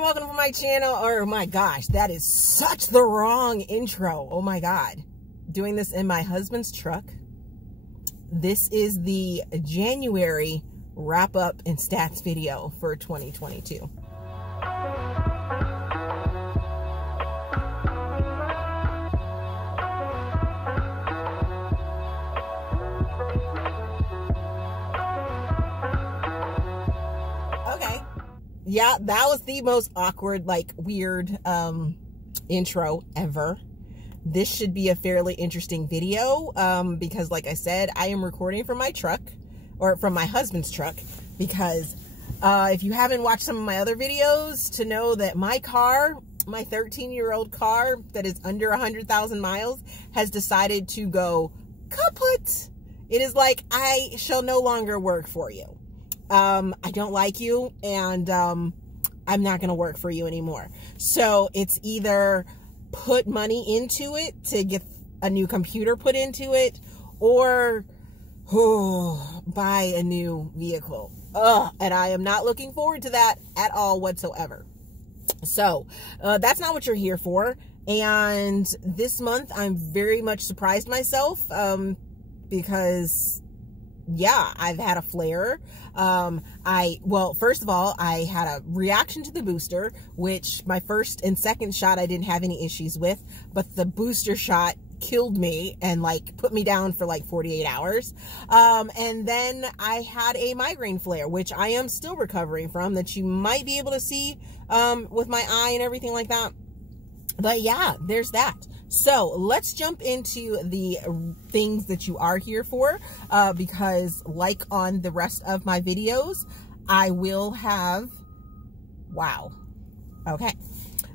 and welcome to my channel. Oh my gosh, that is such the wrong intro. Oh my God. Doing this in my husband's truck. This is the January wrap up and stats video for 2022. Yeah, that was the most awkward, like, weird intro ever. This should be a fairly interesting video because, like I said, I am recording from my truck, or from my husband's truck, because if you haven't watched some of my other videos to know that my car, my 13-year-old car that is under 100,000 miles, has decided to go kaput. It is like, I shall no longer work for you. I don't like you, and I'm not going to work for you anymore. So it's either put money into it to get a new computer put into it, or buy a new vehicle. And I am not looking forward to that at all whatsoever. So that's not what you're here for. And this month I'm very much surprised myself because yeah, I've had a flare. Well, first of all, I had a reaction to the booster, which my first and second shot I didn't have any issues with, but the booster shot killed me and like put me down for like 48 hours. And then I had a migraine flare, which I am still recovering from, that you might be able to see with my eye and everything like that. But yeah, there's that. So let's jump into the things that you are here for, because like on the rest of my videos, I will have, wow. Okay.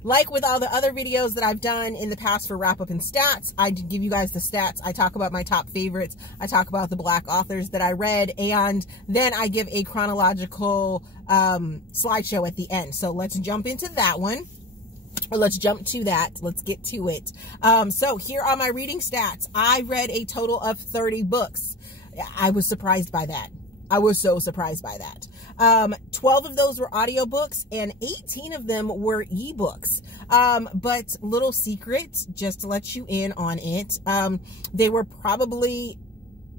Like with all the other videos that I've done in the past for wrap up and stats, I give you guys the stats. I talk about my top favorites. I talk about the Black authors that I read, and then I give a chronological slideshow at the end. So let's jump into that one. Or let's jump to that. Let's get to it. So here are my reading stats. I read a total of 30 books. I was surprised by that. I was so surprised by that. 12 of those were audiobooks and 18 of them were ebooks. But little secret, just to let you in on it, they were probably,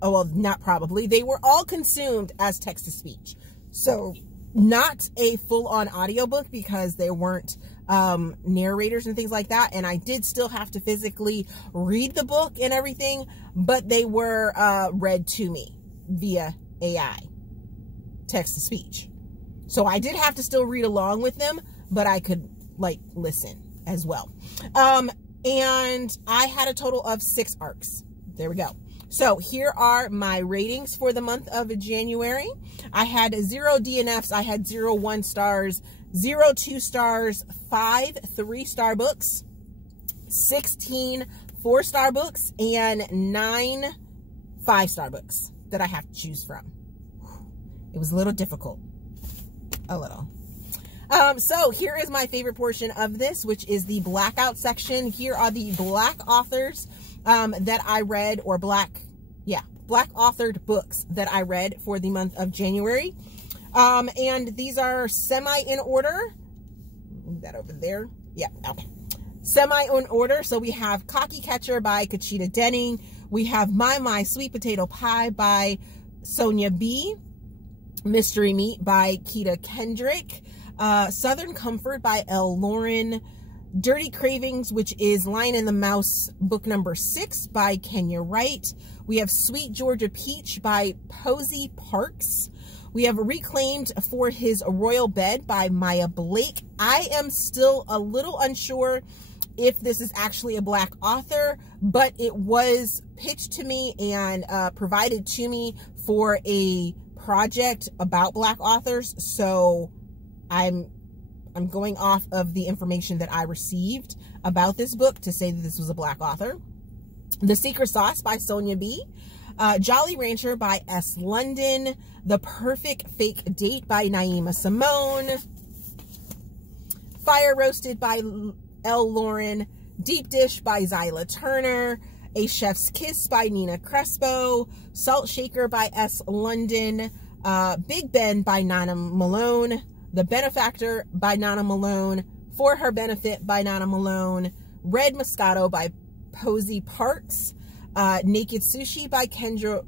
oh, well, not probably, they were all consumed as text-to-speech. So not a full-on audiobook because they weren't narrators and things like that, and I did still have to physically read the book and everything, but they were read to me via AI, text-to-speech. So I did have to still read along with them, but I could like listen as well. And I had a total of 6 arcs. There we go. So here are my ratings for the month of January. I had 0 DNFs. I had 0 1 stars, 0 2 stars, 5 3-star books, 16 4-star books, and 9 5-star books that I have to choose from. It was a little difficult. A little. So here is my favorite portion of this, which is the blackout section. Here are the Black authors that I read, or Black authored books that I read for the month of January. And these are semi in order. Move that over there. Yeah, okay. Semi in order. So we have Cocky Catcher by Kachita Denning. We have My Sweet Potato Pie by Sonia B. Mystery Meat by Keita Kendrick. Southern Comfort by L. Lauren. Dirty Cravings, which is Lion and the Mouse, book number 6 by Kenya Wright. We have Sweet Georgia Peach by Posey Parks. We have Reclaimed for His Royal Bed by Maya Blake. I am still a little unsure if this is actually a Black author, but it was pitched to me and provided to me for a project about Black authors. So I'm going off of the information that I received about this book to say that this was a Black author. The Secret Sauce by Sonia B. Jolly Rancher by S. London. The Perfect Fake Date by Naima Simone. Fire Roasted by L. Lauren. Deep Dish by Zyla Turner. A Chef's Kiss by Nina Crespo. Salt Shaker by S. London. Big Ben by Nana Malone. The Benefactor by Nana Malone, For Her Benefit by Nana Malone, Red Moscato by Posey Parks, Naked Sushi by Kenya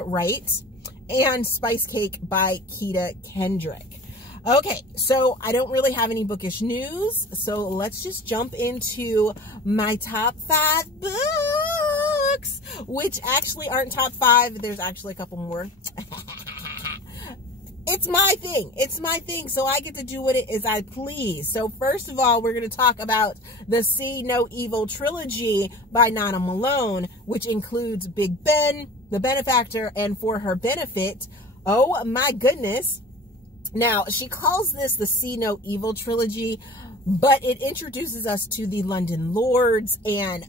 Wright, and Spice Cake by Kita Kendrick. Okay, so I don't really have any bookish news, so let's just jump into my top 5 books, which actually aren't top 5. There's actually a couple more. It's my thing. It's my thing, so I get to do what it is I please. So first of all, we're going to talk about the See No Evil Trilogy by Nana Malone, which includes Big Ben, The Benefactor, and For Her Benefit. Oh my goodness. Now, she calls this the See No Evil Trilogy, but it introduces us to the London Lords, and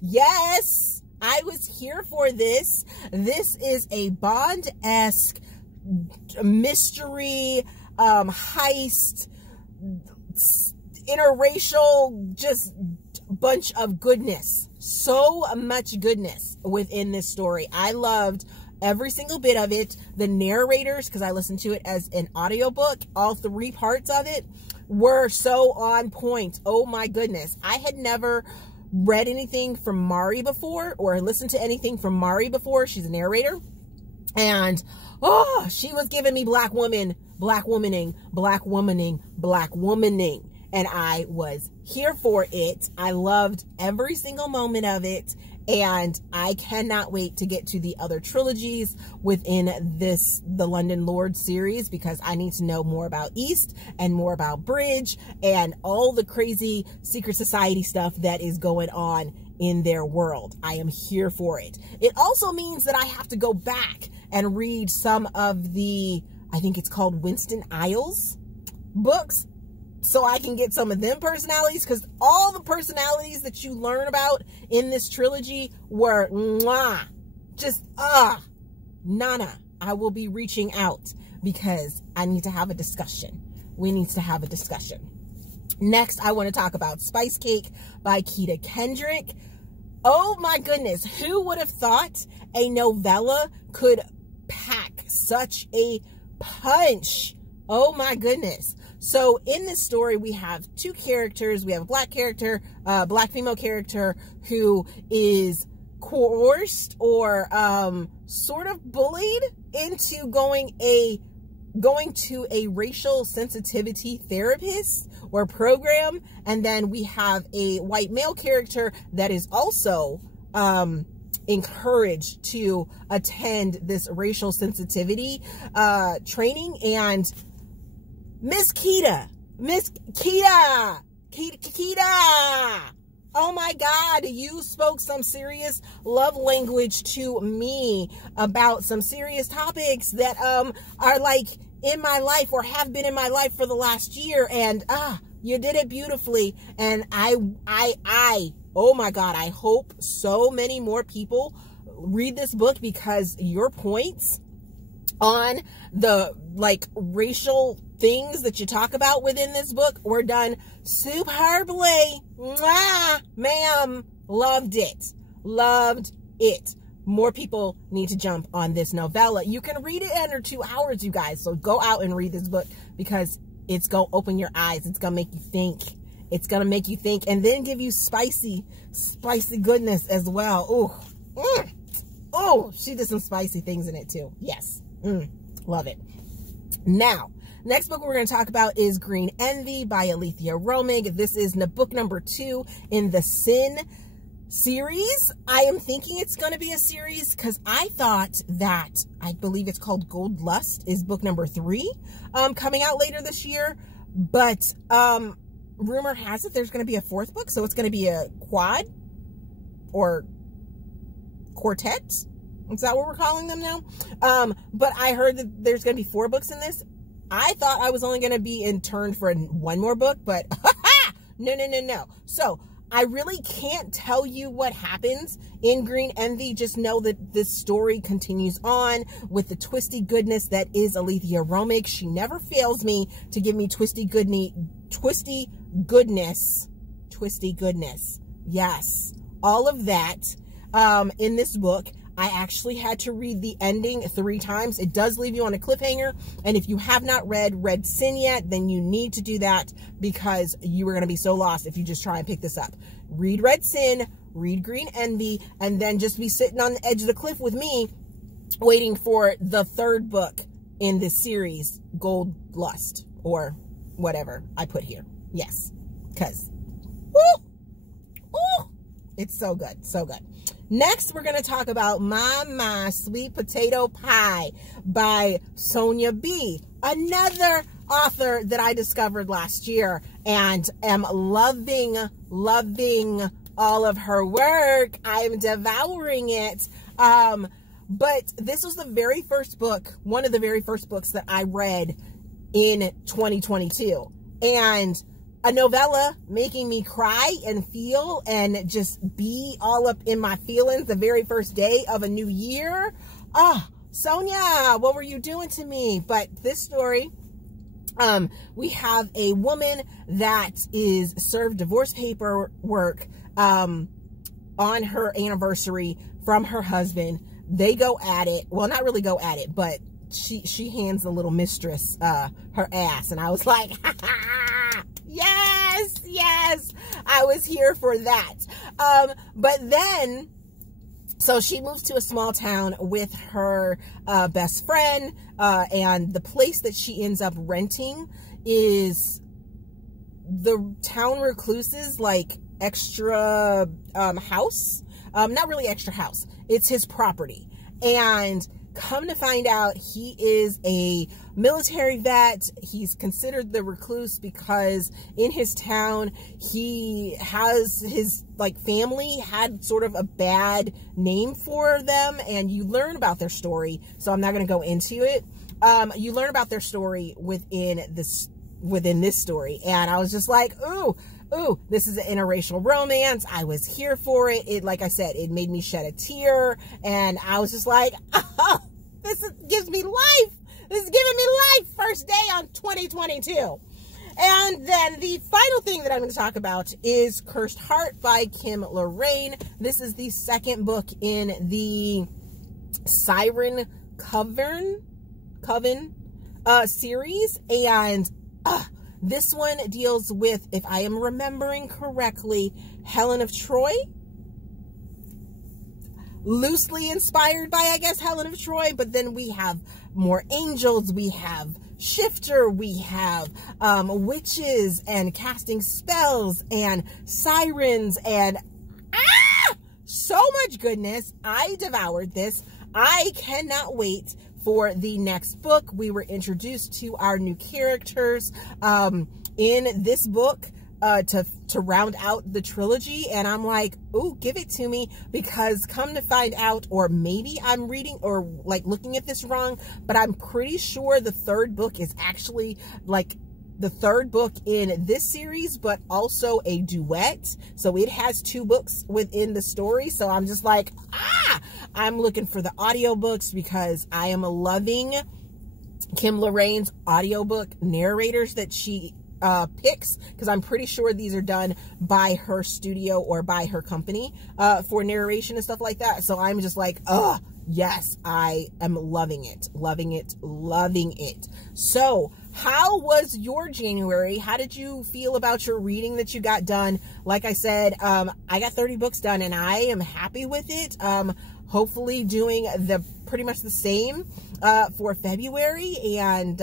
yes, I was here for this. This is a Bond-esque mystery, heist, interracial, just bunch of goodness. So much goodness within this story. I loved every single bit of it. The narrators, because I listened to it as an audiobook, all 3 parts of it were so on point. Oh my goodness. I had never read anything from Mari before, or listened to anything from Mari before. She's a narrator. And she was giving me black womaning, and I was here for it. I loved every single moment of it, and I cannot wait to get to the other trilogies within the London Lord series, because I need to know more about East and more about Bridge and all the crazy secret society stuff that is going on in their world. I am here for it. It also means that I have to go back and read some of the, I think it's called Winston Isles books, so I can get some of them personalities, because all the personalities that you learn about in this trilogy were just Nana. I will be reaching out because I need to have a discussion. We need to have a discussion. Next, I want to talk about Spice Cake by Kita Kendrick. Oh my goodness, who would have thought a novella could pack such a punch? Oh my goodness. So in this story, we have 2 characters. We have a black character, black female character, who is coerced or sort of bullied into going to a racial sensitivity therapist or program. And then we have a white male character that is also encouraged to attend this racial sensitivity training. And Miss Kita, oh my God, you spoke some serious love language to me about some serious topics that are like in my life or have been in my life for the last year. And you did it beautifully. And oh my God, I hope so many more people read this book, because your points on the like racial things that you talk about within this book were done superbly. Ma'am, loved it. More people need to jump on this novella. You can read it under 2 hours, you guys. So go out and read this book, because it's going to open your eyes. It's going to make you think. It's going to make you think, and then give you spicy goodness as well. Ooh. Oh, she did some spicy things in it too. Yes. Love it. Now, next book we're going to talk about is Green Envy by Alethea Romig. This is book number 2 in the Sin series. I am thinking it's going to be a series, because I thought that, I believe it's called Gold Lust, is book number 3 coming out later this year. But rumor has it there's going to be a 4th book, so it's going to be a quad or quartet. Is that what we're calling them now? But I heard that there's going to be 4 books in this. I thought I was only going to be in turn for 1 more book, but no. So I really can't tell you what happens in Green Envy. Just know that this story continues on with the twisty goodness that is Alethea Romig. She never fails me to give me twisty goodness. Yes, all of that in this book. I actually had to read the ending 3 times. It does leave you on a cliffhanger. And if you have not read Red Sin yet, then you need to do that, because you are going to be so lost if you just try and pick this up. Read Red Sin, read Green Envy, and then just be sitting on the edge of the cliff with me waiting for the 3rd book in this series, Gold Lust, or whatever I put here. Yes, because, it's so good, so good. Next, we're going to talk about My Sweet Potato Pie by Sonia B. Another author that I discovered last year and am loving all of her work. I'm devouring it. But this was the very first book, one of the very first books that I read in 2022. And a novella making me cry and feel and just be all up in my feelings the very first day of a new year. Sonia, what were you doing to me? But this story, we have a woman that is served divorce paperwork on her anniversary from her husband. They go at it. Well, not really go at it, but she hands the little mistress her ass. And I was like, yes, I was here for that. But then, so she moves to a small town with her best friend, and the place that she ends up renting is the town recluse's like extra house. Not really extra house. It's his property. And come to find out, he is a military vet. He's considered the recluse because in his town, he has his like family had sort of a bad name for them, and you learn about their story. So I'm not going to go into it. You learn about their story within this story. And I was just like, ooh, this is an interracial romance. I was here for it. It, like I said, it made me shed a tear. And I was just like, oh, gives me life. This is giving me life. First day on 2022. And then the final thing that I'm going to talk about is Cursed Heart by Kim Lorraine. This is the 2nd book in the Siren Coven series. And this one deals with, if I am remembering correctly, Helen of Troy. Loosely inspired by, I guess, Helen of Troy. But then we have more angels. We have shifter. We have witches and casting spells and sirens and so much goodness. I devoured this. I cannot wait for the next book. We were introduced to our new characters in this book to round out the trilogy, and I'm like, ooh, give it to me, because come to find out, or maybe I'm reading or like looking at this wrong, but I'm pretty sure the 3rd book is actually like the 3rd book in this series, but also a duet. So it has 2 books within the story. So I'm just like, I'm looking for the audiobooks, because I am loving Kim Lorraine's audiobook narrators that she picks, because I'm pretty sure these are done by her studio or by her company for narration and stuff like that. So I'm just like, yes, I am loving it. So how was your January? How did you feel about your reading that you got done? Like I said, I got 30 books done, and I am happy with it. Hopefully doing pretty much the same for February, and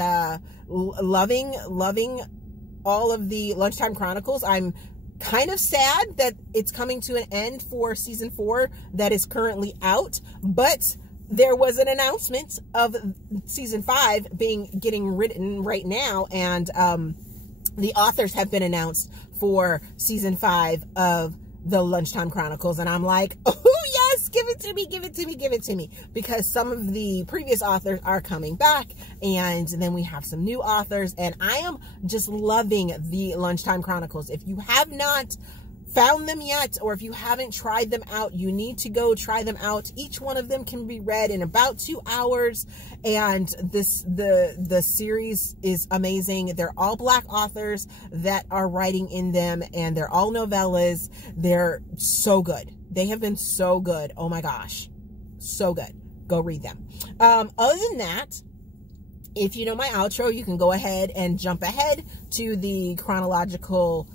loving all of the Lunchtime Chronicles. I'm kind of sad that it's coming to an end for season 4 that is currently out, but there was an announcement of season 5 getting written right now, and the authors have been announced for season 5 of the Lunchtime Chronicles, and I'm like, oh yes, give it to me, because some of the previous authors are coming back, and then we have some new authors, and I am just loving the Lunchtime Chronicles. If you have not found them yet, or if you haven't tried them out, you need to go try them out. Each one of them can be read in about 2 hours, and the series is amazing. They're all Black authors that are writing in them, and they're all novellas. They're so good. They have been so good. Oh my gosh. So good. Go read them. Other than that, if you know my outro, you can go ahead and jump ahead to the chronological,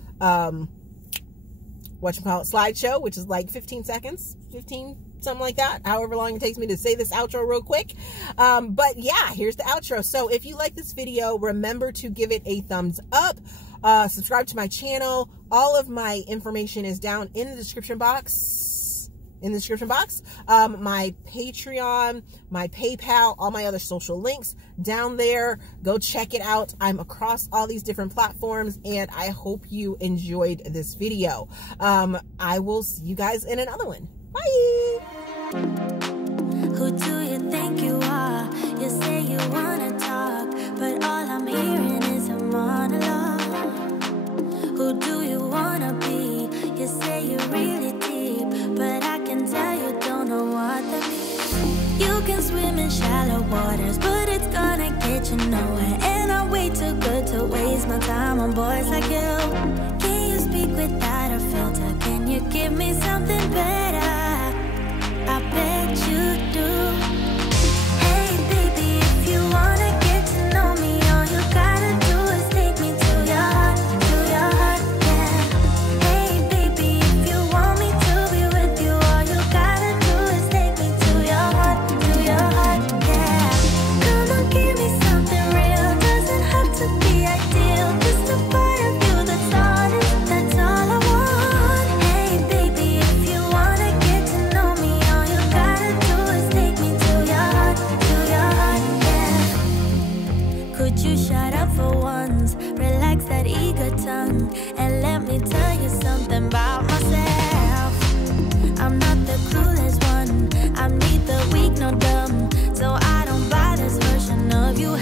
slideshow, which is like 15 seconds, 15, something like that, however long it takes me to say this outro real quick. But yeah, here's the outro. So if you like this video, remember to give it a thumbs up, subscribe to my channel. All of my information is down in the description box. My Patreon, my PayPal, all my other social links down there. Go check it out. I'm across all these different platforms, and I hope you enjoyed this video. I will see you guys in another one. Bye. Who do you think you are? You say you wanna talk, but all I'm hearing is a monologue. Who do you wanna be? You say you're really deep, but I can tell you don't know what that means. You can swim in shallow waters, but it's gonna get you nowhere. And I'm way too good to waste my time on boys like you. Can you speak without a filter? Can you give me something better? I bet you do. Hey baby, if you wanna get to know me, all you gotta do is take me to your heart, yeah. Hey baby, if you want me to be with you, all you gotta do is take me to your heart, yeah. Come on, give me something real, doesn't have to be ideal, just a part of you that's honest, that's all I want. Hey baby, if you wanna get to know me, all you gotta do is take me to your heart, yeah. Could you shut up for once, relax that eager tongue, and let me tell you something about myself. I'm not the clueless one, I'm neither weak nor dumb, so I don't buy this version of you.